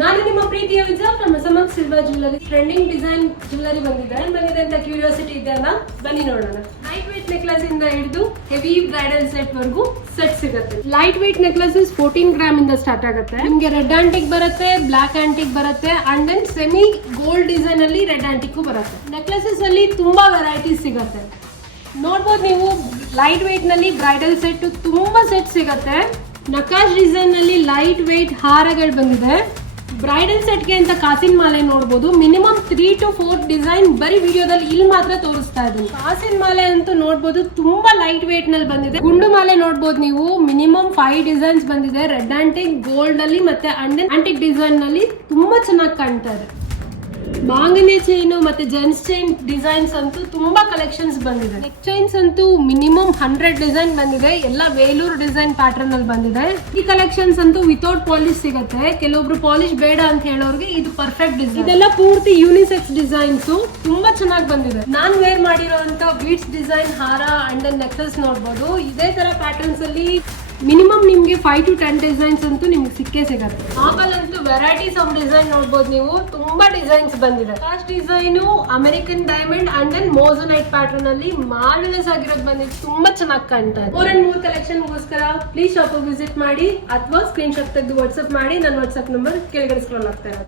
ನಾನು ನಿಮ್ಮ ಪ್ರೀತಿಯ ವಿಜಯ ಫ್ರಮ್ ಸಮಕ್ silver jewellery. Trending design jewellery ಬಂದಿದೆ ಅಂತ ಕ್ಯೂರಿಯಾಸಿಟಿ ಇದೆಯಲ್ಲ, ಬನ್ನಿ ನೋಡೋಣ. ಲೈಟ್ ವೇಟ್ ನೆಕ್ಲೆಸ್ ಇಂದ ಹಿಡಿದು ಹೆವಿ ಬ್ರೈಡಲ್ ಸೆಟ್ ವರೆಗೂ ಸೆಟ್ ಸಿಗುತ್ತೆ. ಲೈಟ್ ವೇಟ್ ನೆಕ್ಲೆಸಸ್ 14 ಗ್ರಾಮ್ ಇಂದ ಸ್ಟಾರ್ಟ್ ಆಗುತ್ತೆ. ನಿಮ್ಗೆ ರೆಡ್ ಆಂಟಿಕ್ ಬರುತ್ತೆ, ಬ್ಲಾಕ್ ಆಂಟಿಕ್ ಬರುತ್ತೆ, and then semi gold design ಅಲ್ಲಿ ರೆಡ್ ಆಂಟಿಕ್ ಬರುತ್ತೆ. ನೆಕ್ಲೆಸಸ್ ಅಲ್ಲಿ ತುಂಬಾ ವೆರೈಟೀಸ್ ಸಿಗುತ್ತೆ. ನೋಡ್ಬೋದು ನೀವು, ಲೈಟ್ ವೇಟ್ ನಲ್ಲಿ ಬ್ರೈಡಲ್ ಸೆಟ್ ತುಂಬಾ ಸೆಟ್ ಸಿಗುತ್ತೆ. ನಕಾಶ್ ಡಿಸೈನ್ ನಲ್ಲಿ ಲೈಟ್ ವೇಟ್ ಹಾರಗಳು ಬಂದಿದೆ. ಬ್ರೈಡಲ್ ಸೆಟ್ಗೆ ಅಂತ ಕಾಸಿನ ಮಾಲೆ ನೋಡಬಹುದು. ಮಿನಿಮಮ್ 3 to 4 ಡಿಸೈನ್ ಬರೀ ವಿಡಿಯೋದಲ್ಲಿ ಇಲ್ಲಿ ಮಾತ್ರ ತೋರಿಸ್ತಾ ಇದ್ದೀನಿ. ಕಾಸಿನ ಮಾಲೆ ಅಂತೂ ನೋಡಬಹುದು, ತುಂಬಾ ಲೈಟ್ ವೇಟ್ ನಲ್ಲಿ ಬಂದಿದೆ. ಗುಂಡು ಮಾಲೆ ನೋಡಬಹುದು ನೀವು, ಮಿನಿಮಮ್ 5 ಡಿಸೈನ್ಸ್ ಬಂದಿದೆ. ರೆಡ್ ಆಂಟಿಕ್, ಗೋಲ್ಡ್ ನಲ್ಲಿ ಮತ್ತೆ ಆಂಟಿಕ್ ಡಿಸೈನ್ ನಲ್ಲಿ ತುಂಬಾ ಚೆನ್ನಾಗಿ ಕಾಣ್ತಾ ಇದೆ. ಮಾಂಗಲ್ಯ ಚೈನ್ ಮತ್ತೆ ಜೆಂಟ್ಸ್ ಚೈನ್ ಡಿಸೈನ್ಸ್ ಅಂತೂ ತುಂಬಾ ಕಲೆಕ್ಷನ್ಸ್ ಬಂದಿದೆ. ನೆಕ್ ಚೈನ್ಸ್ ಅಂತೂ ಮಿನಿಮಮ್ 100 ಡಿಸೈನ್ ಬಂದಿದೆ. ಎಲ್ಲ ವೇಲೂರ್ ಡಿಸೈನ್ ಪ್ಯಾಟರ್ನ್ ಅಲ್ಲಿ ಬಂದಿದೆ. ಈ ಕಲೆಕ್ಷನ್ಸ್ ಅಂತೂ ವಿತೌಟ್ ಪಾಲಿಶ್ ಸಿಗುತ್ತೆ. ಕೆಲವೊಬ್ರು ಪಾಲಿಶ್ ಬೇಡ ಅಂತ ಹೇಳೋರಿಗೆ ಇದು ಪರ್ಫೆಕ್ಟ್ ಡಿಸೈನ್. ಇದೆಲ್ಲ ಪೂರ್ತಿ ಯೂನಿಸೆಕ್ಸ್ ಡಿಸೈನ್ಸ್, ತುಂಬಾ ಚೆನ್ನಾಗಿ ಬಂದಿದೆ. ನಾನ್ ವೇರ್ ಮಾಡಿರೋಂತ ಬೀಡ್ಸ್ ಡಿಸೈನ್ ಹಾರ ಅಂಡ್ ದೆನ್ ನೆಕ್ಲೆಸ್ ನೋಡಬಹುದು. ಇದೇ ತರ ಪ್ಯಾಟರ್ನ್ಸ್ ಅಲ್ಲಿ ಮಿನಿಮಮ್ ನಿಮ್ಗೆ 5 to 10 ಡಿಸೈನ್ಸ್ ಅಂತೂ ನಿಮ್ಗೆ ಸಿಕ್ಕೇ ಸಿಗುತ್ತೆ. ಆಮೇಲೆ ಅಂತೂ ವೆರೈಟೀಸ್ ಆಫ್ ಡಿಸೈನ್ ನೋಡಬಹುದು ನೀವು, ತುಂಬಾ ಡಿಸೈನ್ಸ್ ಬಂದಿದೆ. First design American diamond and then moissanite pattern ಅಲ್ಲಿ ಮಾರ್ವೆಲಸ್ ಆಗಿರೋದು ಬಂದಿದೆ. ತುಂಬಾ ಚೆನ್ನಾಗಿ ಕಾಣ್ತಾ ಇದೆ. 4 and 3 ಕಲೆಕ್ಷನ್ ಗೋಸ್ಕರ ಪ್ಲೀಸ್ ಶಾಪ್ ವಿಸಿಟ್ ಮಾಡಿ ಅಥವಾ ಸ್ಕ್ರೀನ್ ಶಾಟ್ ತೆಗೆದು ವಾಟ್ಸ್ಆಪ್ ಮಾಡಿ. ನನ್ನ ವಾಟ್ಸ್ಆಪ್ ನಂಬರ್ ಕೆಳಗಡೆ ಸ್ಕ್ರೋಲ್ ಆಗ್ತಾ ಇರುತ್ತೆ.